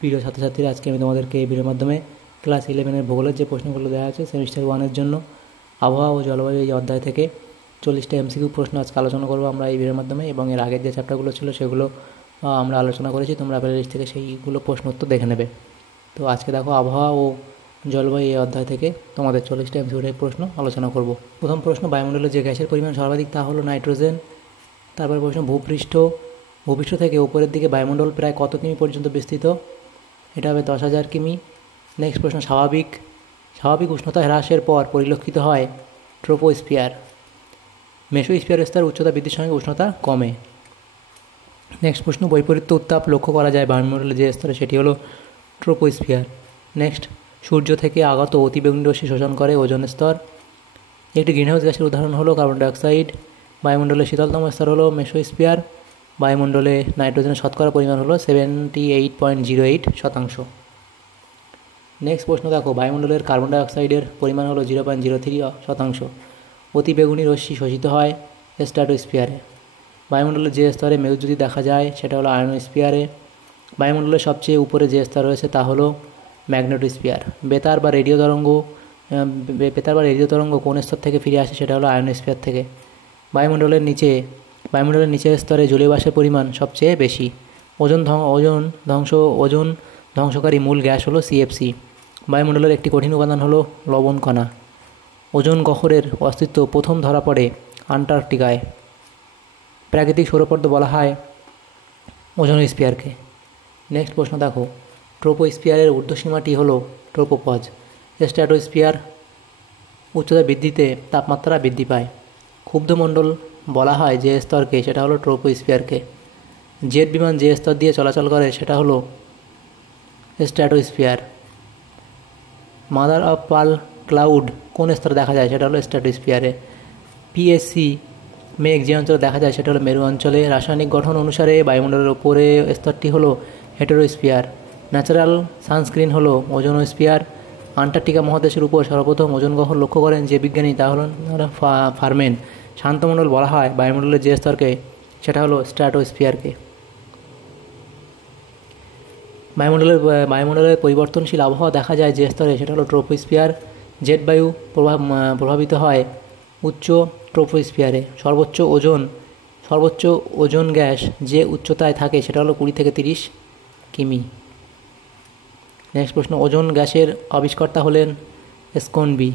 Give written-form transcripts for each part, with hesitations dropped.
প্রিয় ছাত্রছাত্রীরা, আজকে আমি তোমাদেরকে এই ভিডিওর মাধ্যমে ক্লাস 11-এর ভূগোলের যে প্রশ্নগুলো দেওয়া আছে সেমিস্টার 1-এর জন্য আবহাওয়া ও জলবায়ু এই অধ্যায় থেকে 40টা এমসিকিউ প্রশ্ন আজকে আলোচনা করবো আমরা এই ভিডিওর মাধ্যমে, এবং এর আগের যে চ্যাপ্টারগুলো ছিল সেগুলো আমরা আলোচনা করেছি। তোমরা প্লেলিস্ট থেকে সেইগুলো প্রশ্ন উত্তর দেখে নেবে। তো আজকে দেখো আবহাওয়া ও জলবায়ু এই অধ্যায় থেকে তোমাদের 40টা এমসিকিউ প্রশ্ন আলোচনা করব। প্রথম প্রশ্ন, বায়ুমণ্ডলে যে গ্যাসের পরিমাণ সর্বাধিক তা হলো নাইট্রোজেন। তারপর প্রশ্ন, ভূপৃষ্ঠ থেকে উপরের দিকে বায়ুমণ্ডল প্রায় কত কিমি পর্যন্ত বিস্তৃত? এটা হবে 10,000 কিমি। নেক্সট প্রশ্ন, স্বাভাবিক উষ্ণতা হ্রাসের পর পরিলক্ষিত হয় ট্রোপোস্ফিয়ার। মেসোস্ফিয়ার স্তরের উচ্চতা বৃদ্ধির সঙ্গে উষ্ণতা কমে। নেক্সট প্রশ্ন, বৈপরীত্য উত্তাপ লক্ষ্য করা যায় বায়ুমণ্ডলের যে স্তরে, সেটি হলো ট্রোপোস্ফিয়ার। নেক্সট, সূর্য থেকে আগত অতিবেগুনি রশ্মি শোষণ করে ওজোন স্তর। একটি গ্রিনহাউস গ্যাসের উদাহরণ হলো কার্বন ডাইঅক্সাইড। বায়ুমণ্ডলের শীতলতম স্তর হলো মেসোস্ফিয়ার। বায়ুমণ্ডলে নাইট্রোজেনের শতকরা পরিমাণ হলো 78.08%। নেক্সট প্রশ্ন দেখো, বায়ুমণ্ডলের কার্বন ডাইঅক্সাইডের পরিমাণ হলো 0.03%। অতিবেগুনি রশ্মি শোষিত হয় স্ট্র্যাটোস্ফিয়ারে। বায়ুমণ্ডলের যে স্তরে মেরুজ্যোতি দেখা যায় সেটা হলো আয়নোস্ফিয়ারে। বায়ুমণ্ডলের সবচেয়ে উপরে যে স্তর রয়েছে তা হলো ম্যাগনেটোস্ফিয়ার। বেতার বা রেডিও তরঙ্গ কোন স্তর থেকে ফিরে আসে, সেটা হলো আয়নোস্ফিয়ার থেকে। বায়ুমণ্ডলের নিচের স্তরে জলীয় বাষ্পের পরিমাণ সবচেয়ে বেশি। ওজোন ধ্বংসকারী মূল গ্যাস হলো সিএফসি। বায়ুমণ্ডলের একটি কঠিন উপাদান হলো লবণ কণা। ওজোন গহ্বরের অস্তিত্ব প্রথম ধরা পড়ে আন্টার্কটিকায়। প্রাকৃতিক সৌরপর্দ বলা হয় ওজোনোস্ফিয়ারকে। নেক্সট প্রশ্ন দেখো, ট্রোপোস্ফিয়ারের ঊর্ধ্বসীমাটি হলো ট্রোপোপজ। স্ট্র্যাটোস্ফিয়ার উচ্চতা বৃদ্ধিতে তাপমাত্রা বৃদ্ধি পায়। ক্ষুব্ধমণ্ডল বলা হয় যে স্তরকে, সেটা হলো ট্রোপোস্ফিয়ারকে। জেট বিমান যে স্তর দিয়ে চলাচল করে সেটা হলো stratosphere. Mother of pearl cloud কোন স্তরে দেখা যায়, সেটা হলো স্ট্র্যাটোস্ফিয়ারে। পিএসসি মেঘ যে অঞ্চলে দেখা যায় সেটা হলো মেরু অঞ্চলে। রাসায়নিক গঠন অনুসারে বায়ুমণ্ডলের ওপরে স্তরটি হলো হেটেরোস্ফিয়ার। ন্যাচারাল সানস্ক্রিন হলো ওজোনোস্ফিয়ার। আন্টার্কটিকা মহাদেশের উপর সর্বপ্রথম ওজোন গহ্বর লক্ষ্য করেন যে বিজ্ঞানী, তা হলেন ফারমেন। শান্তমণ্ডল বলা হয় বায়ুমণ্ডলের যে স্তরকে, সেটা হলো স্ট্র্যাটোস্ফিয়ারকে। বায়ুমণ্ডলের পরিবর্তনশীল আবহাওয়া দেখা যায় যে স্তরে, সেটা হলো ট্রোপোস্ফিয়ার। জেট বায়ু প্রভাবিত হয় উচ্চ ট্রোপোস্ফিয়ারে। সর্বোচ্চ ওজোন গ্যাস যে উচ্চতায় থাকে সেটা হলো 20 থেকে 30 কিমি। নেক্সট প্রশ্ন, ওজোন গ্যাসের আবিষ্কর্তা হলেন স্কোনবি।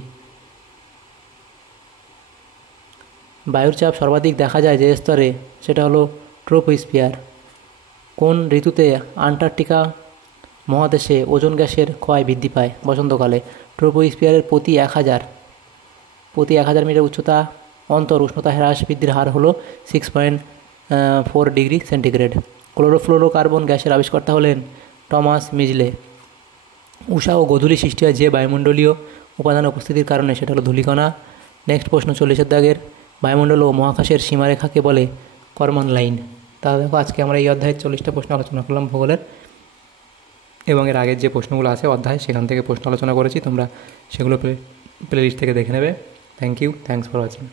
বায়ুর চাপ সর্বাধিক দেখা যায় যে স্তরে, সেটা হলো ট্রোপোস্ফিয়ার। কোন ঋতুতে আন্টার্কটিকা মহাদেশে ওজোন গ্যাসের ক্ষয় বৃদ্ধি পায়? বসন্তকালে। ট্রোপোস্ফিয়ারের প্রতি 1000 মিটার উচ্চতা অন্তর উষ্ণতা হ্রাস বৃদ্ধির হার হলো 6.4 ডিগ্রি সেন্টিগ্রেড। ক্লোরোফ্লোরোকার্বন গ্যাসের আবিষ্কর্তা হলেন টমাস মিজলে। উষা ও গোধূলি সৃষ্টি হয় যে বায়ুমণ্ডলীয় উপাদানের উপস্থিতির কারণে, সেটা হলো ধূলিকণা। নেক্সট প্রশ্ন, 40 দাগের, বায়ুমণ্ডল ও মহাকাশের সীমারেখাকে বলে কর্মান লাইন। তাহলে দেখো, আজকে আমরা এই অধ্যায়ের 40টা প্রশ্ন আলোচনা করলাম ভূগোলের, এবং এর আগের যে প্রশ্নগুলো আছে অধ্যায়, সেখান থেকে প্রশ্ন আলোচনা করেছি। তোমরা সেগুলো প্লেলিস্ট থেকে দেখে নেবে। Thanks for watching.